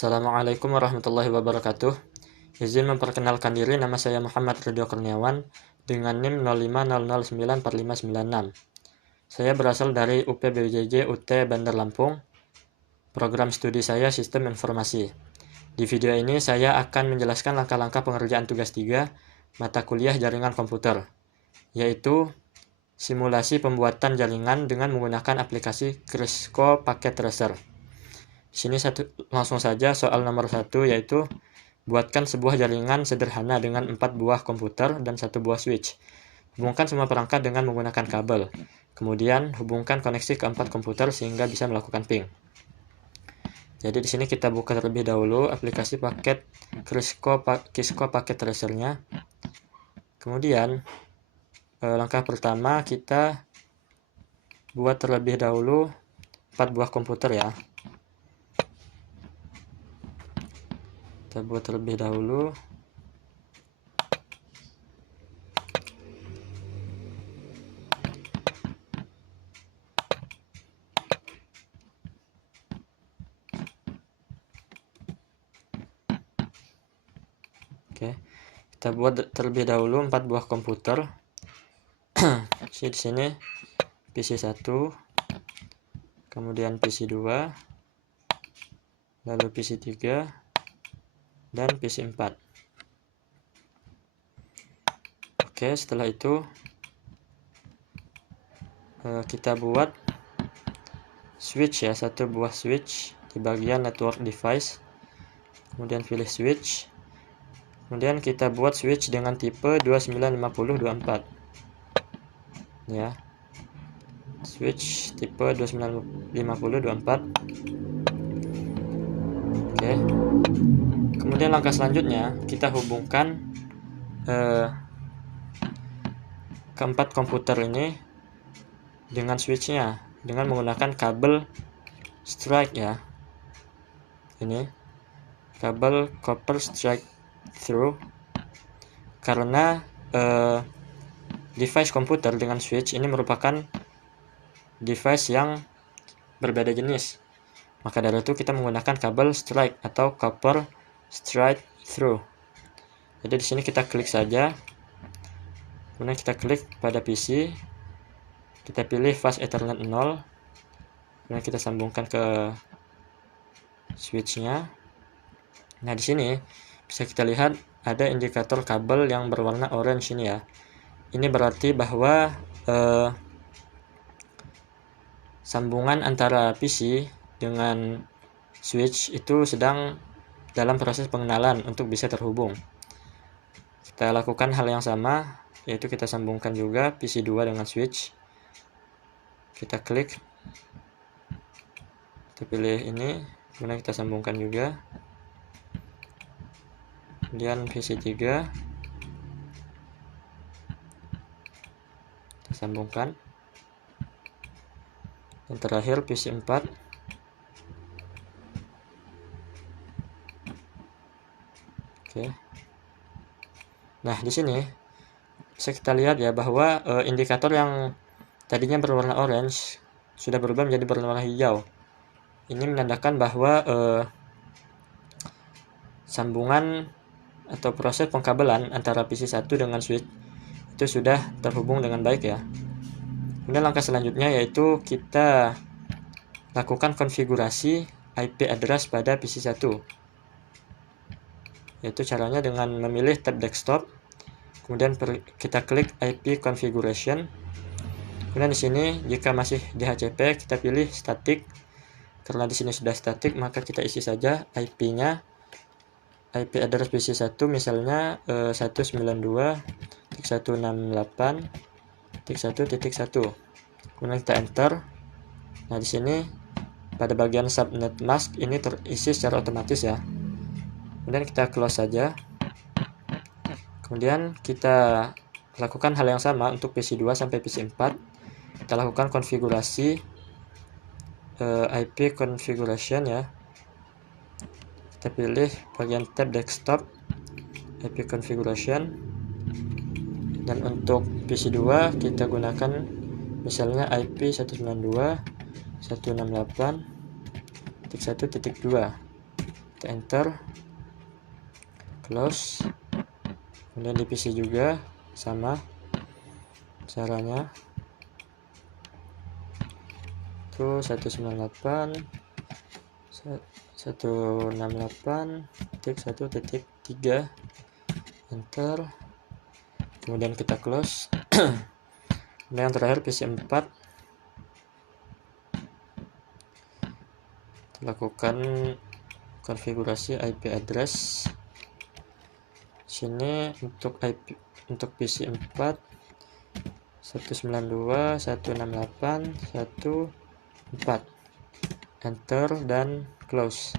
Assalamualaikum warahmatullahi wabarakatuh. Izin memperkenalkan diri, nama saya Muhammad Ridho Kurniawan dengan NIM 0500945596. Saya berasal dari UPBJJ UT Bandar Lampung. Program studi saya Sistem Informasi. Di video ini saya akan menjelaskan langkah-langkah pengerjaan tugas 3 mata kuliah jaringan komputer, yaitu simulasi pembuatan jaringan dengan menggunakan aplikasi Crisco Packet Tracer. Di sini langsung saja soal nomor 1, yaitu buatkan sebuah jaringan sederhana dengan 4 buah komputer dan 1 buah switch. Hubungkan semua perangkat dengan menggunakan kabel. Kemudian hubungkan koneksi ke 4 komputer sehingga bisa melakukan ping. Jadi di sini kita buka terlebih dahulu aplikasi paket Crisco Packet Tracer-nya. Kemudian langkah pertama kita buat terlebih dahulu 4 buah komputer ya. Kita buat terlebih dahulu. Oke, kita buat terlebih dahulu 4 buah komputer. Di sini PC 1, kemudian PC 2, lalu PC 3, dan PC 4. Oke, setelah itu kita buat switch ya, 1 buah switch di bagian network device. Kemudian pilih switch. Kemudian kita buat switch dengan tipe 295024. Ya. Switch tipe 295024. Oke. Kemudian langkah selanjutnya kita hubungkan keempat komputer ini dengan switchnya dengan menggunakan kabel strike ya. Ini kabel copper strike through, karena device komputer dengan switch ini merupakan device yang berbeda jenis. Maka dari itu kita menggunakan kabel strike atau copper straight through. Jadi di sini kita klik saja. Kemudian kita klik pada PC. Kita pilih fast Ethernet 0. Kemudian kita sambungkan ke switch-nya. Nah, di sini bisa kita lihat ada indikator kabel yang berwarna orange ini ya. Ini berarti bahwa sambungan antara PC dengan switch itu sedang dalam proses pengenalan untuk bisa terhubung. Kita lakukan hal yang sama, yaitu kita sambungkan juga PC 2 dengan switch. Kita klik, kita pilih ini, kemudian kita sambungkan juga. Kemudian PC 3 kita sambungkan. Dan terakhir PC 4. Oke. Nah, di sini bisa kita lihat ya bahwa indikator yang tadinya berwarna orange sudah berubah menjadi berwarna hijau. Ini menandakan bahwa sambungan atau proses pengkabelan antara PC 1 dengan switch itu sudah terhubung dengan baik ya. Kemudian langkah selanjutnya yaitu kita lakukan konfigurasi IP address pada PC 1. Yaitu caranya dengan memilih tab desktop, kemudian kita klik IP configuration. Kemudian di sini jika masih di HCP kita pilih static. Karena di sini sudah static, maka kita isi saja IP-nya. IP address PC 1 misalnya 192.168.1.1. Kemudian kita enter. Nah, di sini pada bagian subnet mask ini terisi secara otomatis ya. Kemudian kita close saja. Kemudian kita lakukan hal yang sama untuk PC 2 sampai PC 4. Kita lakukan konfigurasi IP configuration ya. Kita pilih bagian tab desktop, IP configuration. Dan untuk PC 2 kita gunakan misalnya IP 192.168.1.2. kita enter, close. Kemudian di PC juga sama caranya, itu 168.168.1.3, enter, kemudian kita close. Kemudian yang terakhir PC 4, lakukan konfigurasi IP address. Sini untuk PC 4 192.168.1.4, enter dan close.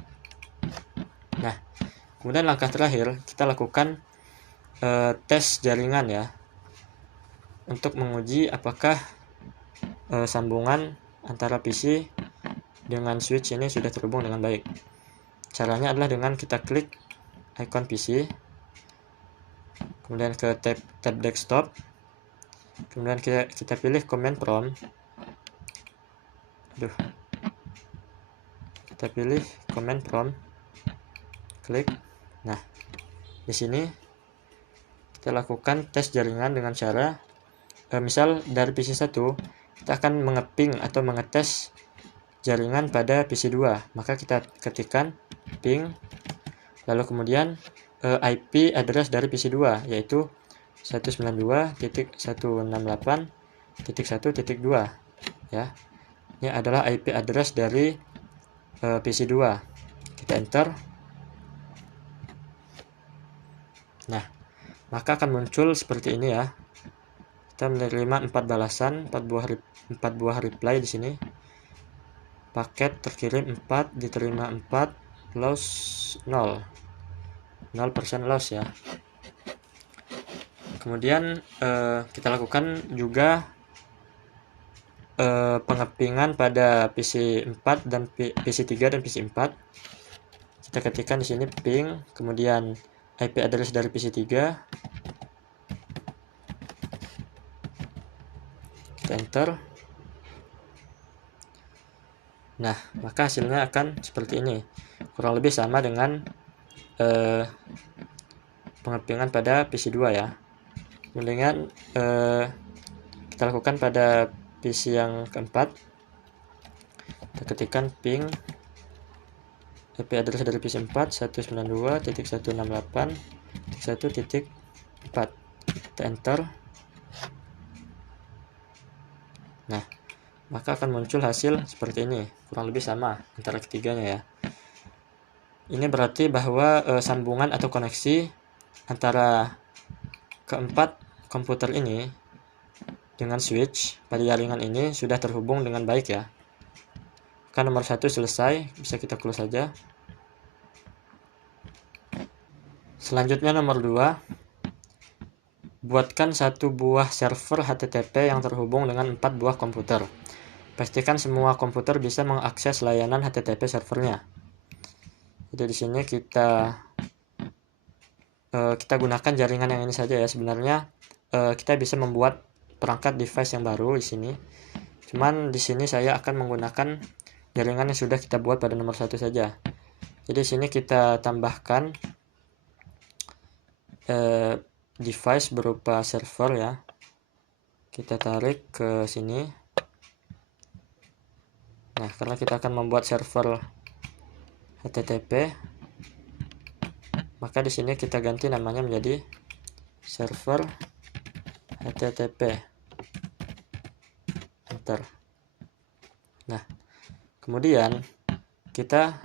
Nah, kemudian langkah terakhir kita lakukan tes jaringan ya, untuk menguji apakah sambungan antara PC dengan switch ini sudah terhubung dengan baik. Caranya adalah dengan kita klik icon PC, kemudian ke tab desktop, kemudian kita pilih command prompt. Kita pilih command prompt, klik. Nah, di sini kita lakukan tes jaringan dengan cara misal dari PC 1 kita akan mengeping atau mengetes jaringan pada PC 2, maka kita ketikkan ping, lalu kemudian IP address dari PC 2 yaitu 192.168.1.2 ya. Ini adalah IP address dari PC 2. Kita enter. Nah, maka akan muncul seperti ini ya. Kita menerima 4 balasan, 4 buah reply di sini. Paket terkirim 4, diterima 4, loss 0%, 0% loss ya. Kemudian kita lakukan juga pengepingan pada PC 4 dan PC 3 dan PC 4. Kita ketikkan di sini ping, kemudian IP address dari PC 3. Kita enter. Nah, maka hasilnya akan seperti ini. Kurang lebih sama dengan pengepingan pada PC 2 ya. Kemudian kita lakukan pada PC yang keempat. Kita ketikkan ping IP address dari PC 4 192.168.1.4. Kita enter. Nah, maka akan muncul hasil seperti ini, kurang lebih sama antara ketiganya ya. Ini berarti bahwa sambungan atau koneksi antara keempat komputer ini dengan switch pada jaringan ini sudah terhubung dengan baik ya. Kan nomor 1 selesai, bisa kita close saja. Selanjutnya nomor 2, buatkan satu buah server HTTP yang terhubung dengan 4 buah komputer. Pastikan semua komputer bisa mengakses layanan HTTP servernya. Jadi di sini kita gunakan jaringan yang ini saja ya. Sebenarnya kita bisa membuat perangkat device yang baru di sini. Cuman di sini saya akan menggunakan jaringan yang sudah kita buat pada nomor 1 saja. Jadi di sini kita tambahkan device berupa server ya. Kita tarik ke sini. Nah, karena kita akan membuat server HTTP, maka di sini kita ganti namanya menjadi server HTTP. Enter. Nah, kemudian kita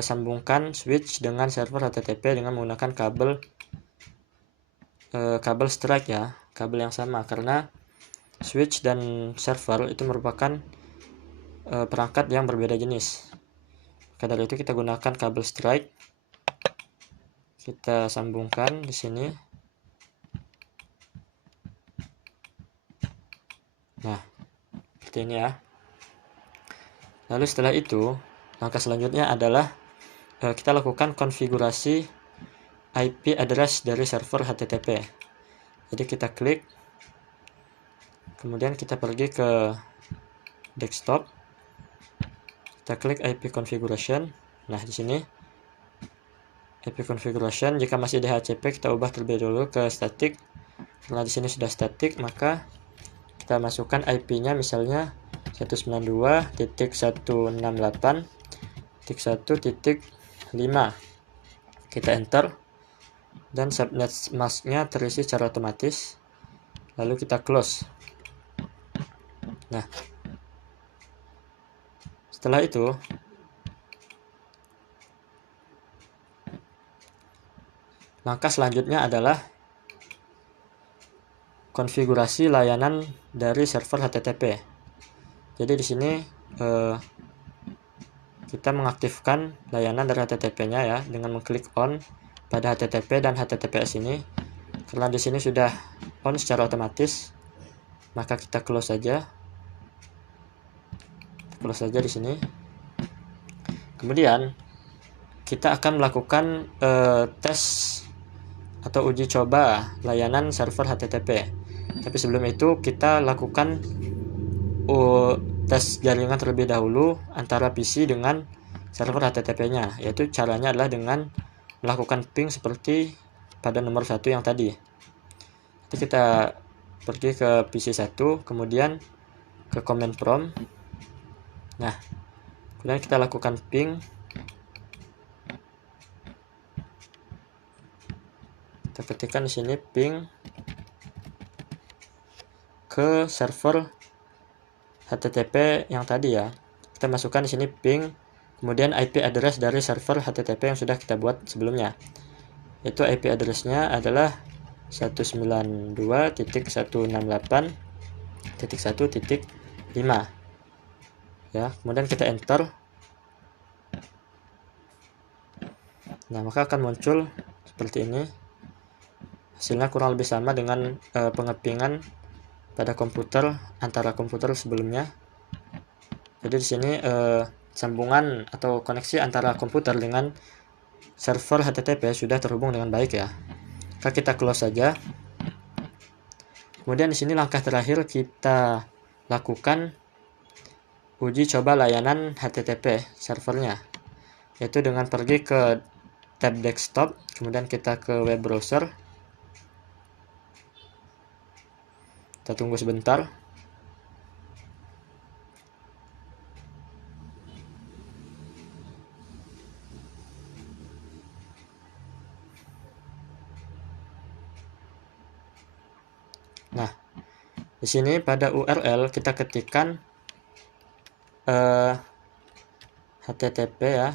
sambungkan switch dengan server HTTP dengan menggunakan kabel strike ya, kabel yang sama, karena switch dan server itu merupakan perangkat yang berbeda jenis. Maka dari itu kita gunakan kabel strike. Kita sambungkan di sini. Nah, seperti ini ya. Lalu setelah itu, langkah selanjutnya adalah kita lakukan konfigurasi IP address dari server HTTP. Jadi kita klik, kemudian kita pergi ke desktop, kita klik IP configuration. Nah, di sini IP configuration. Jika masih DHCP, kita ubah terlebih dahulu ke static. Karena di sini sudah static, maka kita masukkan IP-nya misalnya 192.168.1.5. Kita enter dan subnet mask-nya terisi secara otomatis. Lalu kita close. Nah, setelah itu langkah selanjutnya adalah konfigurasi layanan dari server HTTP. Jadi di sini kita mengaktifkan layanan dari HTTP-nya ya dengan mengklik on pada HTTP dan HTTPS ini. Karena di sini sudah on secara otomatis, maka kita close saja. Close saja di sini. Kemudian kita akan melakukan tes atau uji coba layanan server HTTP. Tapi sebelum itu kita lakukan tes jaringan terlebih dahulu antara PC dengan server HTTP-nya, yaitu caranya adalah dengan melakukan ping seperti pada nomor 1 yang tadi. Jadi kita pergi ke PC 1, kemudian ke command prompt. Nah, kemudian kita lakukan ping. Kita ketikkan di sini ping ke server HTTP yang tadi ya. Kita masukkan di sini ping, kemudian IP address dari server HTTP yang sudah kita buat sebelumnya. Itu IP address-nya adalah 192.168.1.5. Ya, kemudian kita enter. Nah, maka akan muncul seperti ini. Hasilnya kurang lebih sama dengan pengepingan pada komputer antara komputer sebelumnya. Jadi di sini sambungan atau koneksi antara komputer dengan server HTTP sudah terhubung dengan baik ya. Maka kita close saja. Kemudian di sini langkah terakhir kita lakukan uji coba layanan HTTP servernya, yaitu dengan pergi ke tab desktop, kemudian kita ke web browser. Kita tunggu sebentar. Nah, di sini pada URL kita ketikkan HTTP ya,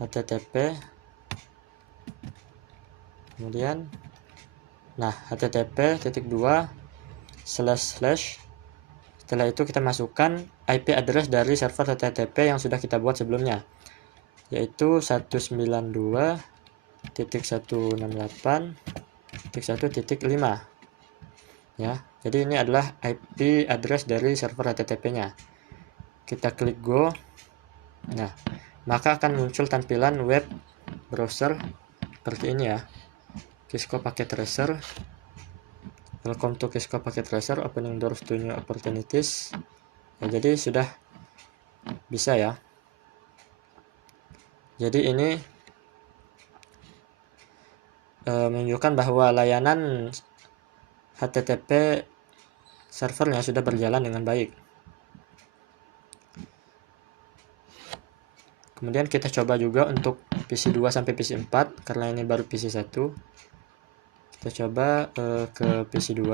HTTP. Kemudian, nah http:// Setelah itu kita masukkan IP address dari server HTTP yang sudah kita buat sebelumnya, yaitu 192.168.1.5 ya. Jadi ini adalah IP address dari server HTTP-nya. Kita klik go. Nah, maka akan muncul tampilan web browser seperti ini ya. Cisco Packet Tracer. Welcome to Cisco Packet Tracer, opening doors to new opportunities. Ya, jadi sudah bisa ya. Jadi ini menunjukkan bahwa layanan HTTP servernya sudah berjalan dengan baik. Kemudian kita coba juga untuk PC 2 sampai PC 4, karena ini baru PC 1. Kita coba ke PC 2,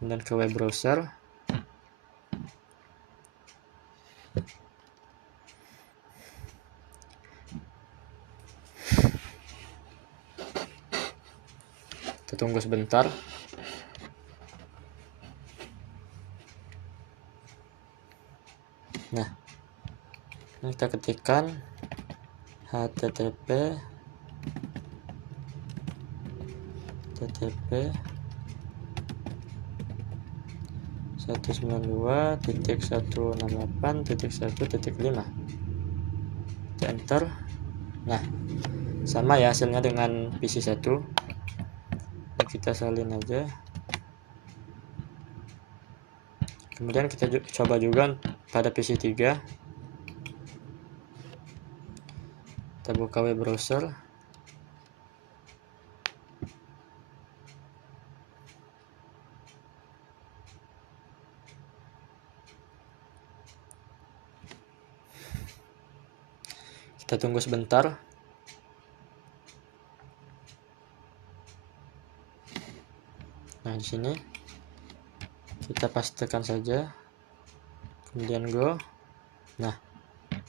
kemudian ke web browser. Kita tunggu sebentar. Nah, ini kita ketikkan HTTP 192.168.1.5. Kita enter. Nah, sama ya hasilnya dengan PC 1. Kita salin aja. Kemudian kita coba juga pada PC 3. Kita buka web browser. Kita tunggu sebentar. Nah, di sini kita pastikan saja, kemudian go. Nah,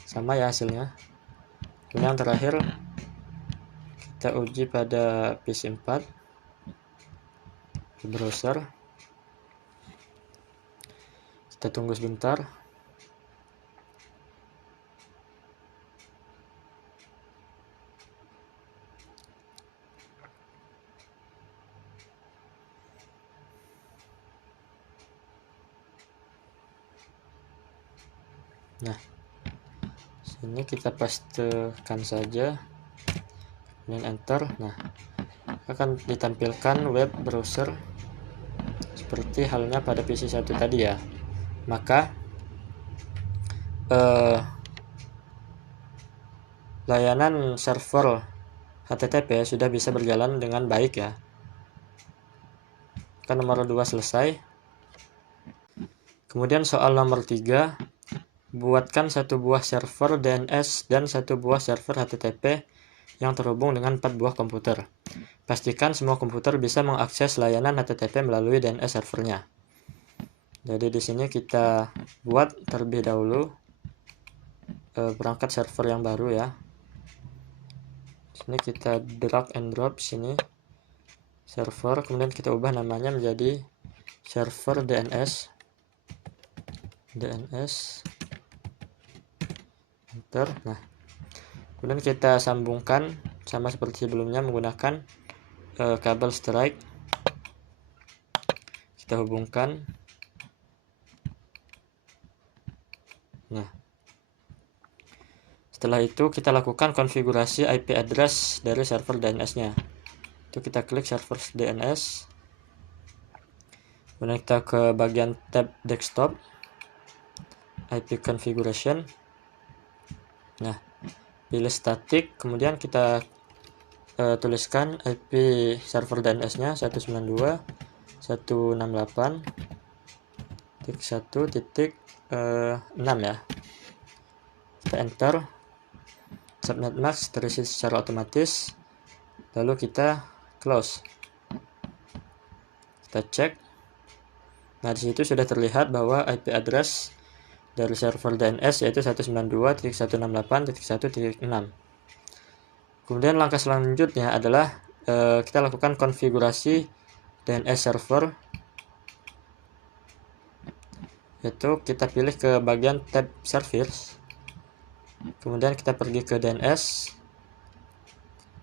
sama ya hasilnya. Kemudian yang terakhir kita uji pada PC 4 di browser. Kita tunggu sebentar. Nah, sini kita pastekan saja, kemudian enter. Nah, akan ditampilkan web browser seperti halnya pada PC 1 tadi ya. Maka layanan server HTTP sudah bisa berjalan dengan baik ya. Kan nomor 2 selesai. Kemudian soal nomor 3, buatkan satu buah server DNS dan satu buah server HTTP yang terhubung dengan 4 buah komputer. Pastikan semua komputer bisa mengakses layanan HTTP melalui DNS servernya. Jadi di sini kita buat terlebih dahulu perangkat server yang baru ya. Sini kita drag and drop sini server, kemudian kita ubah namanya menjadi server DNS. Enter. Nah, kemudian kita sambungkan sama seperti sebelumnya menggunakan kabel strike. Kita hubungkan. Nah, setelah itu kita lakukan konfigurasi IP address dari server DNS-nya. Itu kita klik server DNS. Kemudian kita ke bagian tab desktop, IP configuration. Nah, pilih static, kemudian kita tuliskan IP server DNS-nya 192.168.1.6 ya. Kita enter. Subnet mask terisi secara otomatis. Lalu kita close. Kita cek. Nah, di situ sudah terlihat bahwa IP address dari server DNS yaitu 192.168.1.6. Kemudian langkah selanjutnya adalah kita lakukan konfigurasi DNS server, yaitu kita pilih ke bagian tab service, kemudian kita pergi ke DNS.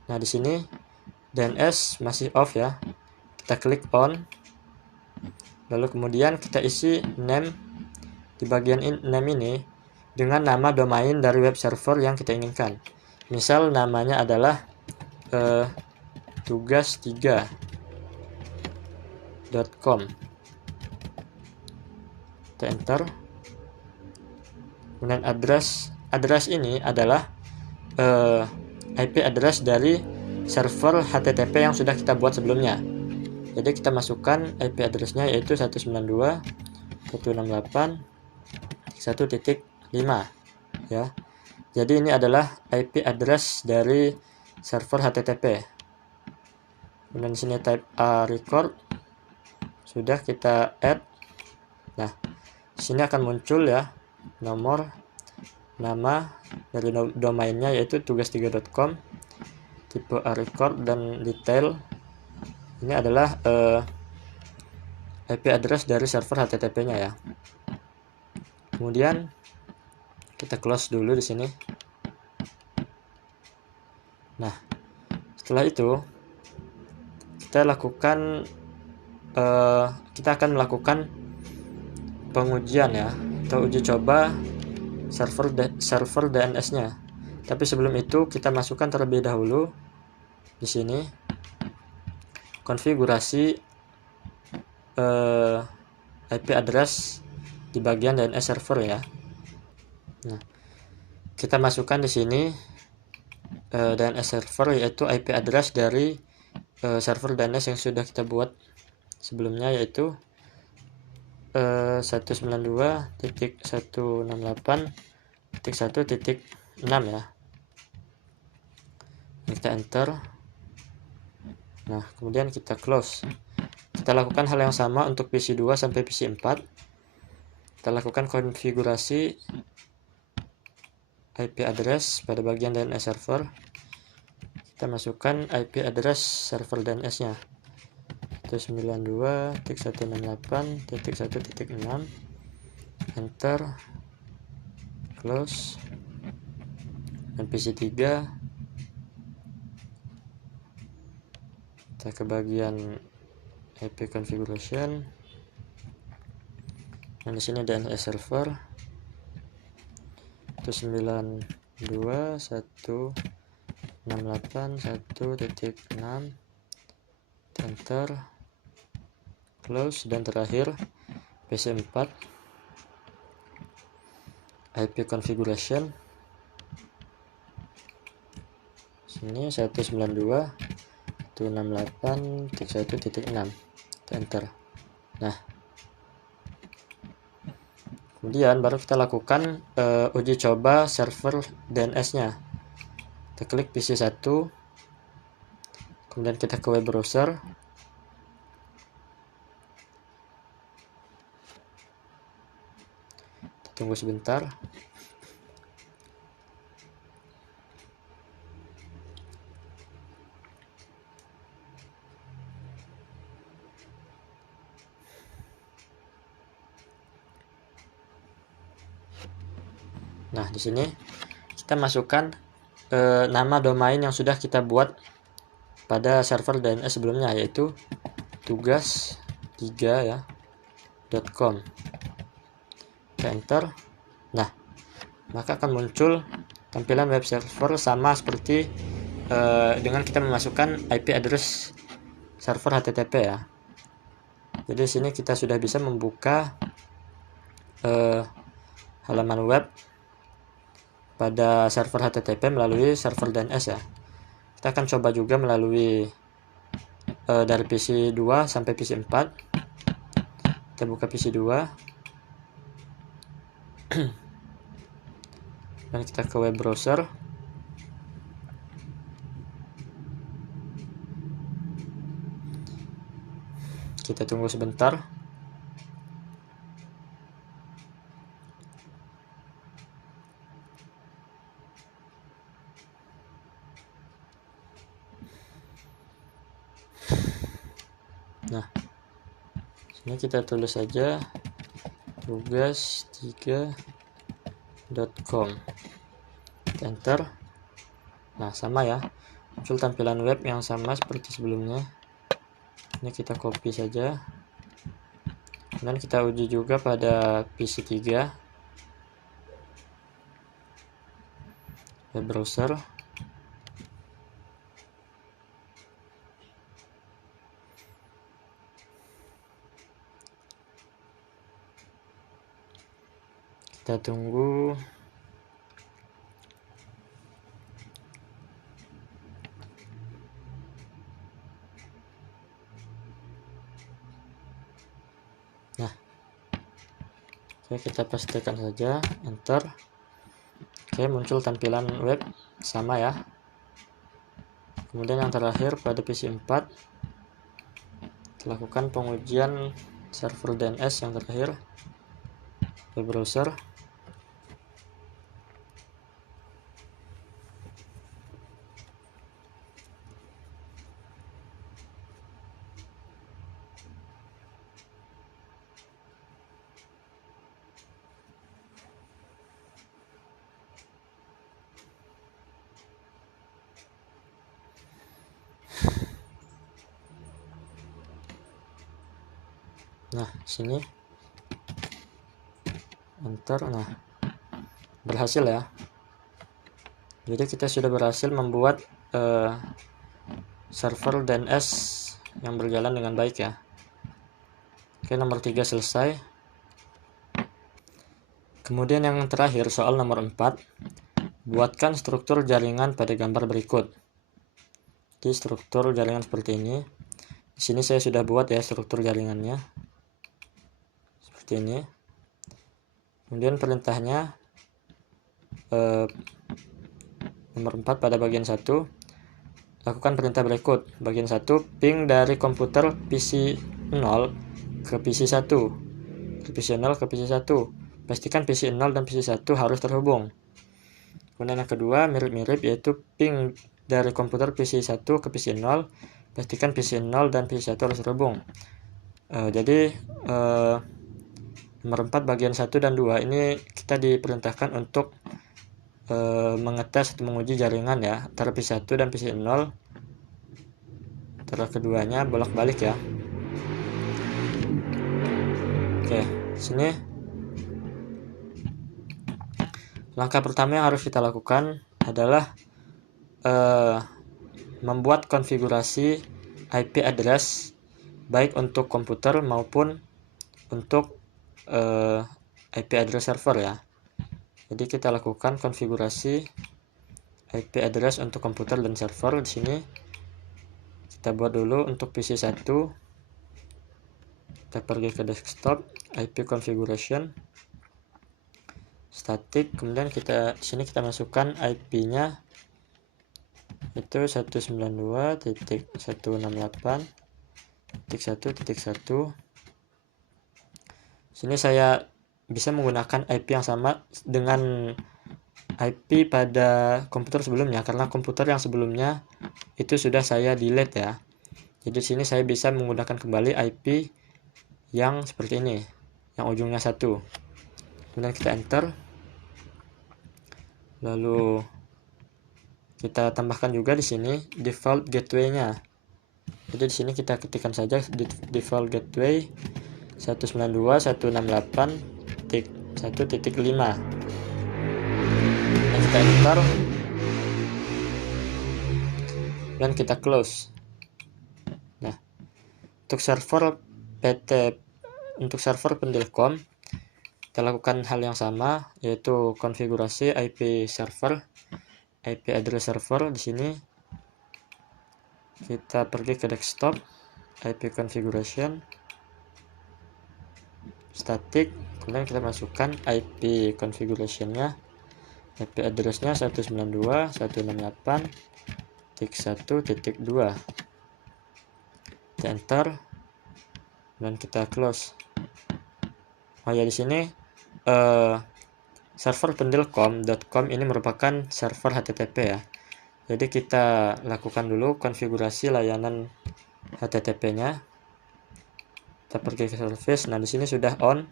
Nah, di sini DNS masih off ya, kita klik on, lalu kemudian kita isi name di bagian name ini dengan nama domain dari web server yang kita inginkan. Misal namanya adalah tugas3.com. Kita enter. Kemudian address ini adalah IP address dari server HTTP yang sudah kita buat sebelumnya. Jadi kita masukkan IP address-nya yaitu 192.168.1.5 ya. Jadi ini adalah IP address dari server HTTP. Kemudian di sini type A record sudah kita add. Nah, di sini akan muncul ya nomor, nama dari domainnya yaitu tugas3.com, tipe A record, dan detail. Ini adalah IP address dari server HTTP-nya ya. Kemudian kita close dulu di sini. Nah, setelah itu kita akan melakukan pengujian ya, atau uji coba server DNS-nya. Tapi sebelum itu kita masukkan terlebih dahulu di sini konfigurasi IP address di bagian DNS server ya. Nah, kita masukkan di sini DNS server, yaitu IP address dari server DNS yang sudah kita buat sebelumnya, yaitu 192.168.1.6 ya. Kita enter. Nah, kemudian kita close. Kita lakukan hal yang sama untuk PC 2 sampai PC 4. Kita lakukan konfigurasi IP address pada bagian DNS server. Kita masukkan IP address server DNS-nya, 192.168.1.6. Enter, close. Dan PC 3, kita ke bagian IP configuration. Dan di sini DNS server 192.168.1.6. Enter, close. Dan terakhir PC 4, IP configuration sini 192.168.1.6. Enter. Nah, kemudian baru kita lakukan uji coba server DNS-nya. Kita klik PC 1, kemudian kita ke web browser. Kita tunggu sebentar. Nah, di sini kita masukkan nama domain yang sudah kita buat pada server DNS sebelumnya, yaitu tugas3 ya .com. Kita enter. Nah, maka akan muncul tampilan web server sama seperti dengan kita memasukkan IP address server HTTP ya. Jadi di sini kita sudah bisa membuka halaman web pada server HTTP melalui server DNS ya. Kita akan coba juga melalui dari PC 2 sampai PC 4. Kita buka PC 2 dan kita ke web browser. Kita tunggu sebentar. Nah, sini kita tulis saja tugas3.com. Enter. Nah, sama ya, muncul tampilan web yang sama seperti sebelumnya. Ini kita copy saja, dan kita uji juga pada PC 3 web browser. Kita tunggu. Nah, oke, kita pastikan saja, enter. Oke, muncul tampilan web sama ya. Kemudian yang terakhir pada PC 4, kita lakukan pengujian server DNS yang terakhir, web browser. Nah, sini enter. Nah, berhasil ya. Jadi kita sudah berhasil membuat server DNS yang berjalan dengan baik ya. Oke, nomor 3 selesai. Kemudian yang terakhir, soal nomor 4. Buatkan struktur jaringan pada gambar berikut. Di struktur jaringan seperti ini. Di sini saya sudah buat ya struktur jaringannya. Seperti ini. Kemudian perintahnya nomor 4 pada bagian 1. Lakukan perintah berikut. Bagian 1, ping dari komputer PC 0 ke PC 1. Ke PC 0 ke PC 1. Pastikan PC 0 dan PC 1 harus terhubung. Kemudian yang kedua, mirip-mirip, yaitu ping dari komputer PC 1 ke PC 0. Pastikan PC 0 dan PC 1 harus terhubung. Jadi nomor 4 bagian 1 dan 2 ini kita diperintahkan untuk mengetes atau menguji jaringan ya antara PC 1 dan PC 0, antara keduanya bolak-balik ya. Oke, sini langkah pertama yang harus kita lakukan adalah membuat konfigurasi IP address baik untuk komputer maupun untuk IP address server ya. Jadi kita lakukan konfigurasi IP address untuk komputer dan server. Di sini kita buat dulu untuk PC 1. Kita pergi ke desktop, IP configuration, static, kemudian di sini kita masukkan IP-nya itu 192.168.1.1. Sini saya bisa menggunakan IP yang sama dengan IP pada komputer sebelumnya, karena komputer yang sebelumnya itu sudah saya delete ya. Jadi di sini saya bisa menggunakan kembali IP yang seperti ini, yang ujungnya 1. Kemudian kita enter. Lalu kita tambahkan juga di sini default gateway-nya. Jadi di sini kita ketikkan saja default gateway 192.168.1.5. Dan kita enter. Dan kita close. Nah, untuk server Pendelcom kita lakukan hal yang sama, yaitu konfigurasi IP server, IP address server. Di sini kita pergi ke desktop, IP configuration, static, kemudian kita masukkan IP configuration-nya, IP address-nya 192.168.1.2. Kita enter dan kita close. Oh ya, di sini server pendelcom.com ini merupakan server HTTP ya. Jadi kita lakukan dulu konfigurasi layanan HTTP-nya. Kita pergi ke service. Nah, di sini sudah on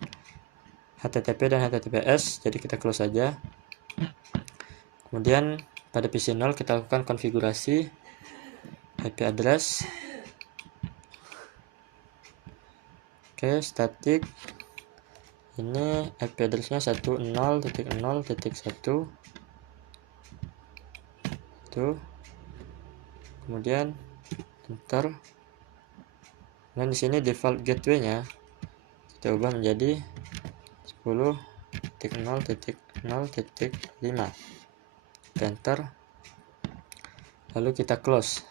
HTTP dan HTTPS, jadi kita close saja. Kemudian pada PC 0 kita lakukan konfigurasi IP address. Oke, static. Ini IP address-nya 10.0.1. Kemudian enter. Dan di sini default gateway-nya kita ubah menjadi 10.0.0.5. Kita enter. Lalu kita close.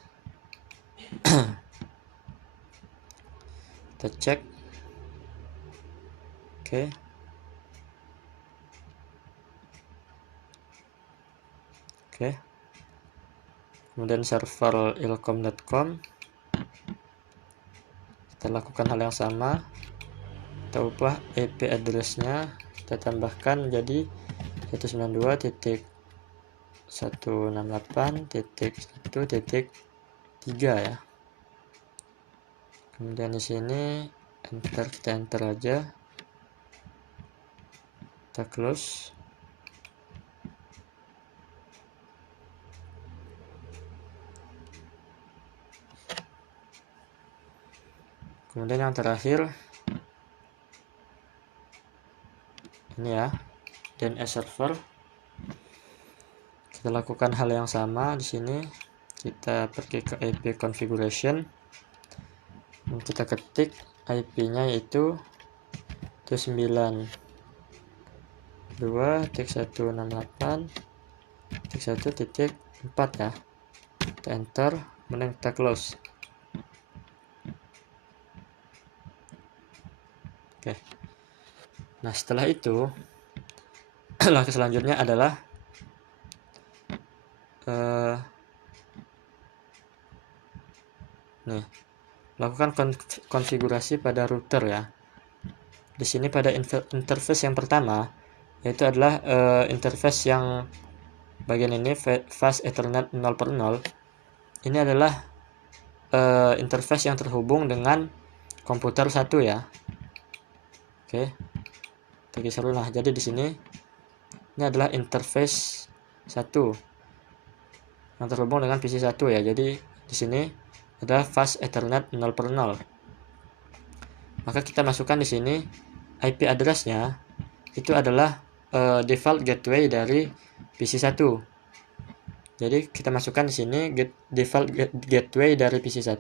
Kita cek. Oke. Kemudian server ilkom.com kita lakukan hal yang sama, kita ubah IP address-nya, kita tambahkan menjadi 192.168.1.3 ya. Kemudian di sini kita enter aja, kita close. Kemudian yang terakhir ini ya, DNS server. Kita lakukan hal yang sama di sini. Kita pergi ke IP configuration. Dan kita ketik IP-nya yaitu 92.168.1.3. 1.1.4 ya. Kita enter, kemudian kita close. Oke. Nah, setelah itu langkah selanjutnya adalah lakukan konfigurasi pada router ya. Di sini pada interface yang pertama, yaitu adalah interface yang bagian ini fast Ethernet 0/0. Ini adalah interface yang terhubung dengan komputer 1 ya. Oke. Kita geser dulu. Nah, jadi di sini ini adalah interface 1 yang terhubung dengan PC 1 ya. Jadi di sini adalah fast Ethernet 0/0. Maka kita masukkan di sini IP address-nya itu adalah default gateway dari PC 1. Jadi kita masukkan di sini default gateway dari PC 1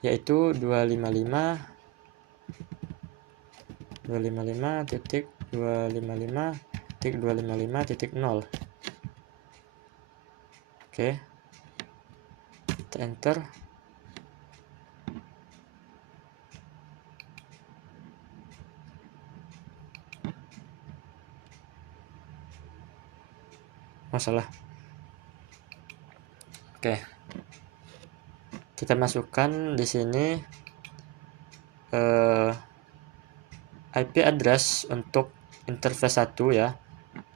yaitu 255.255.255.0. Oke. Kita enter. Masalah. Oke. Kita masukkan di sini IP address untuk interface 1 ya,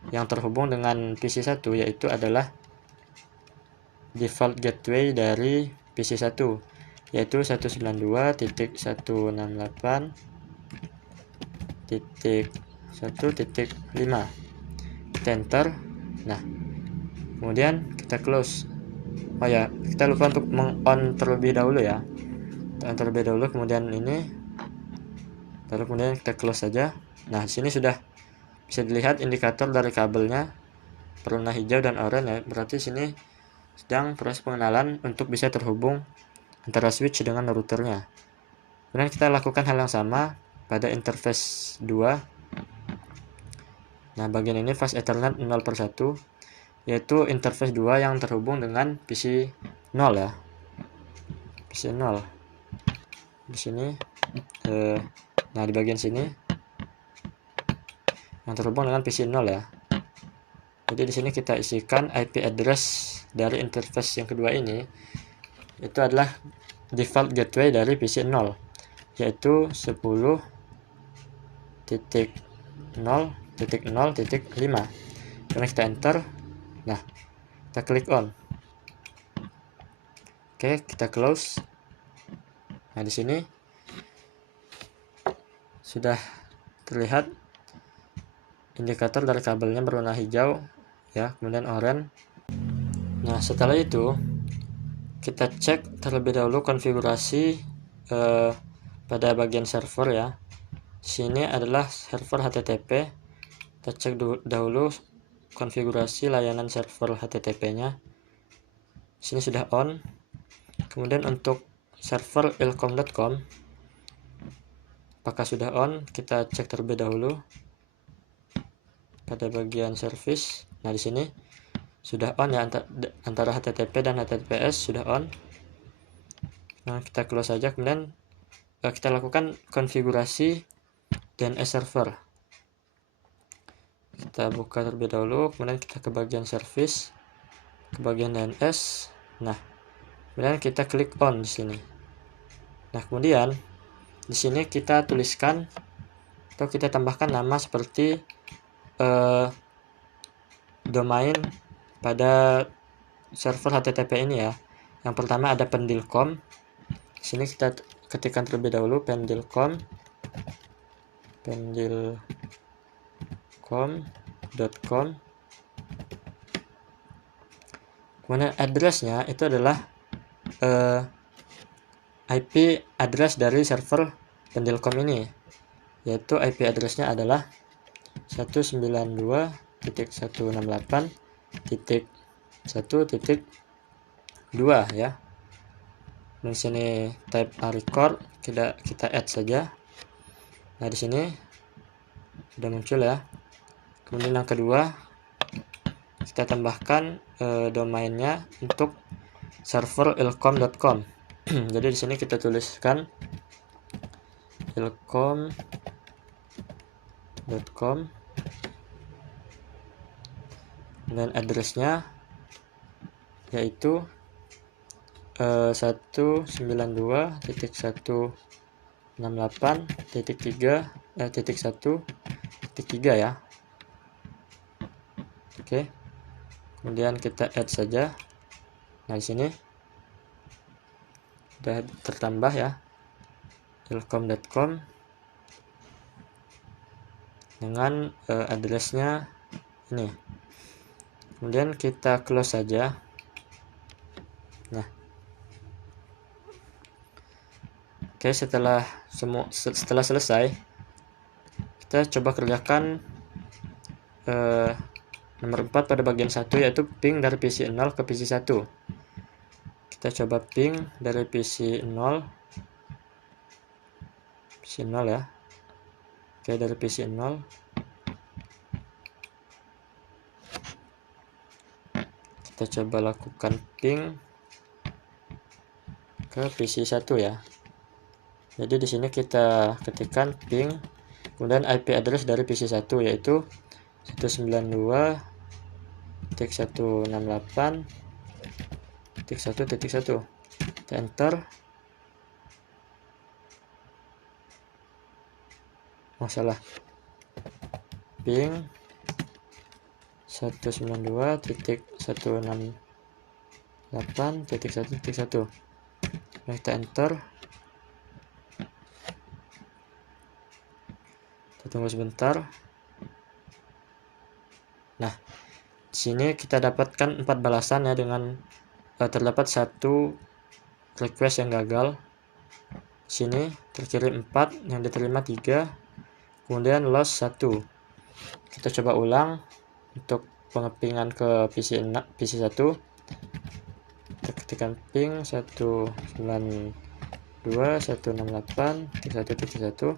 yang terhubung dengan PC 1, yaitu adalah default gateway dari PC 1, yaitu 192.168.1.5. Kita enter. Nah, kemudian kita close. Oh ya, kita lupa untuk meng-on terlebih dahulu ya. Kita on terlebih dahulu, kemudian ini, lalu kemudian kita close saja. Nah, di sini sudah bisa dilihat indikator dari kabelnya berwarna hijau dan oranye ya. Berarti sini sedang proses pengenalan untuk bisa terhubung antara switch dengan routernya. Kemudian kita lakukan hal yang sama pada interface 2. Nah, bagian ini fast Ethernet 0/1, yaitu interface 2 yang terhubung dengan PC 0 ya. PC 0. Di sini nah, di bagian sini yang terhubung dengan PC 0 ya. Jadi di sini kita isikan IP address dari interface yang kedua ini, itu adalah default gateway dari PC 0, yaitu 10.0.0.5. Kemudian kita enter. Nah, kita klik on. Oke, kita close. Nah, di sini sudah terlihat indikator dari kabelnya berwarna hijau ya, kemudian oranye. Nah, setelah itu kita cek terlebih dahulu konfigurasi pada bagian server ya. Sini adalah server HTTP. Kita cek dahulu konfigurasi layanan server HTTP-nya. Sini sudah on. Kemudian untuk server ilkom.com, apakah sudah on? Kita cek terlebih dahulu pada bagian service. Nah, di sini sudah on ya, antara HTTP dan HTTPS sudah on. Nah, kita close saja. Kemudian kita lakukan konfigurasi DNS server. Kita buka terlebih dahulu, kemudian kita ke bagian service, ke bagian DNS. Nah, kemudian kita klik on di sini. Nah, kemudian di sini kita tuliskan atau kita tambahkan nama seperti domain pada server HTTP ini ya. Yang pertama ada pendilcom. Di sini kita ketikkan terlebih dahulu pendilcom.com. Kemudian addressnya itu adalah IP address dari server pendilcom ini, yaitu IP addressnya adalah 192.168.1.2 ya. Dan sini type record kita add saja. Nah, di sini sudah muncul ya. Kemudian yang kedua kita tambahkan domainnya untuk server ilkom.com. Jadi di sini kita tuliskan ilkom.com dan addressnya yaitu 192.168.3.1.3 ya. Oke. Kemudian kita add saja. Nah, di sini sudah tertambah ya ilkom.com dengan addressnya ini. Kemudian kita close saja. Nah, oke, setelah selesai, kita coba kerjakan nomor 4 pada bagian 1, yaitu ping dari PC 0 ke PC 1. Kita coba ping dari PC 0 ya. Oke, dari PC 0 kita coba lakukan ping ke PC 1 ya. Jadi di sini kita ketikkan ping, kemudian IP address dari PC 1 yaitu 192.168.1.1. Kita enter. Masalah. Ping 192.168.1.1. Nah, kita enter. Kita tunggu sebentar. Nah, di sini kita dapatkan 4 balasan ya, dengan terdapat 1 request yang gagal. Di sini terkirim 4, yang diterima 3, kemudian loss 1. Kita coba ulang untuk pengepingan ke PC 1. Kita ketikkan ping 192.168.1.1.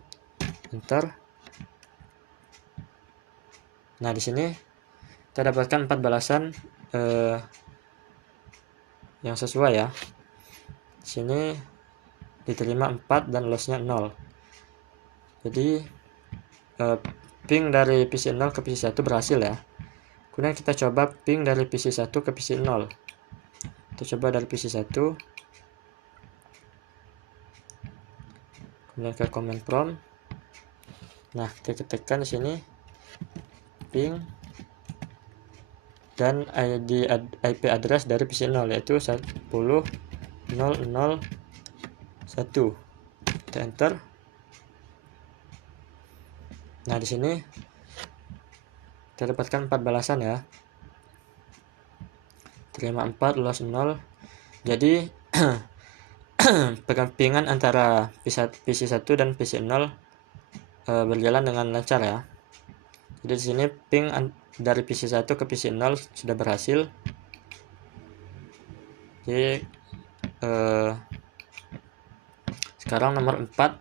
Enter. Nah, di sini kita dapatkan 4 balasan yang sesuai ya. Di sini diterima 4 dan lossnya 0. Jadi ping dari PC 0 ke PC 1 berhasil ya. Kemudian kita coba ping dari PC 1 ke PC 0. Kita coba dari PC 1. Kemudian ke command prompt. Nah, kita ketikkan di sini ping dan IP address dari PC 0 yaitu 10.0.0.1. Kita enter. Nah, di sini kita dapatkan 4 balasan ya. Terima 4, loss 0. Jadi pengampingan antara PC 1 dan PC 0 berjalan dengan lancar ya. Jadi di sini ping dari PC 1 ke PC 0 sudah berhasil. Jadi sekarang nomor 4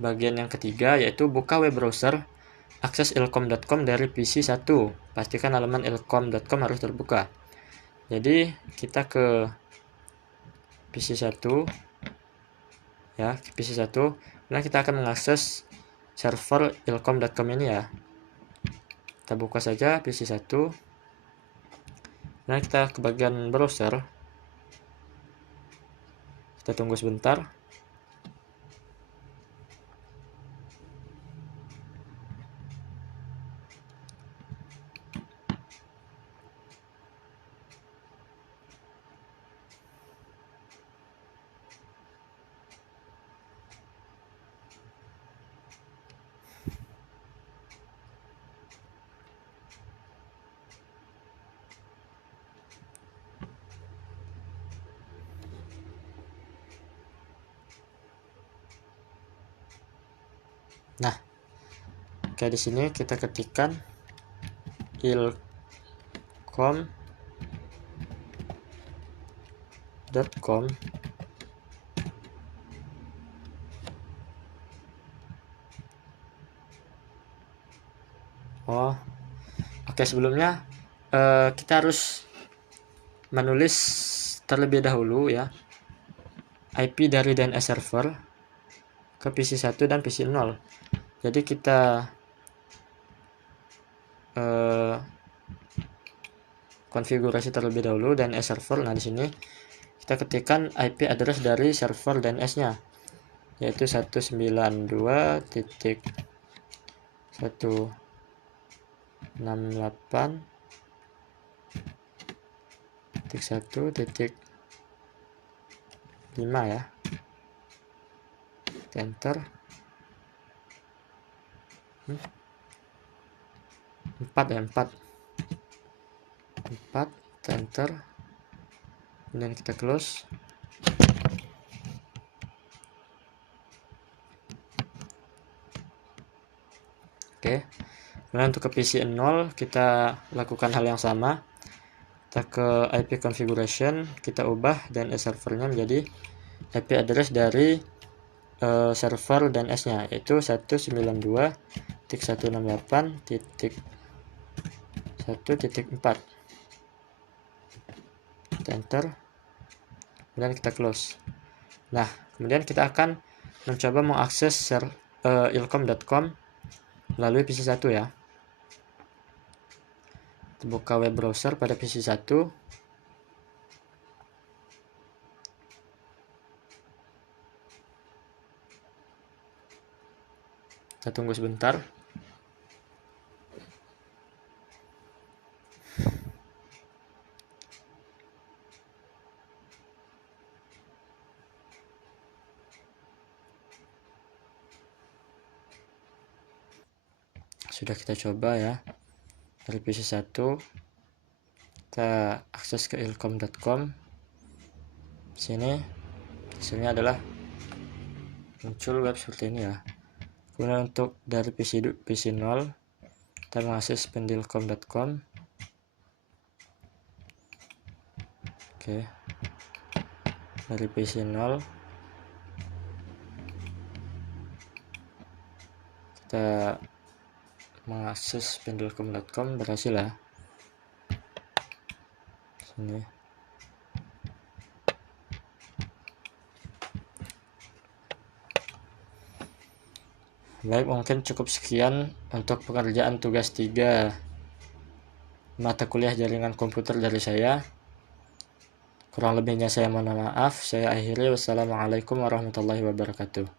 bagian yang ketiga, yaitu buka web browser, akses ilkom.com dari PC 1. Pastikan halaman ilkom.com harus terbuka. Jadi kita ke PC 1 ya, PC 1. Nah, kita akan mengakses server ilkom.com ini ya. Kita buka saja PC 1. Nah, kita ke bagian browser. Kita tunggu sebentar. Nah, kayak di sini kita ketikkan ilkom.com. Oke, sebelumnya kita harus menulis terlebih dahulu ya IP dari DNS server ke PC 1 dan PC 0. Jadi kita konfigurasi terlebih dahulu DNS server. Nah, di sini kita ketikkan IP address dari server DNS-nya, yaitu 192.168.1.5 ya. Enter. 4 ya, 4, enter, kemudian kita close. Oke, kemudian untuk ke PC 0 kita lakukan hal yang sama. Kita ke IP configuration, kita ubah DNS servernya menjadi IP address dari server DNS-nya, yaitu 192.168.1.4. Enter, kemudian kita close. Nah, kemudian kita akan mencoba mengakses ilkom.com melalui PC 1 ya. Kita buka web browser pada PC 1. Kita tunggu sebentar. Sudah kita coba ya. Dari PC 1 kita akses ke ilkom.com. Sini hasilnya adalah muncul web seperti ini ya. Kemudian untuk dari PC 0 kita mengakses pendilkom.com. Oke, dari PC 0 kita mengakses pendilkom.com, berhasil ya. Sini. Baik, mungkin cukup sekian untuk pekerjaan tugas 3 mata kuliah jaringan komputer dari saya. Kurang lebihnya saya mohon maaf. Saya akhiri. Wassalamualaikum warahmatullahi wabarakatuh.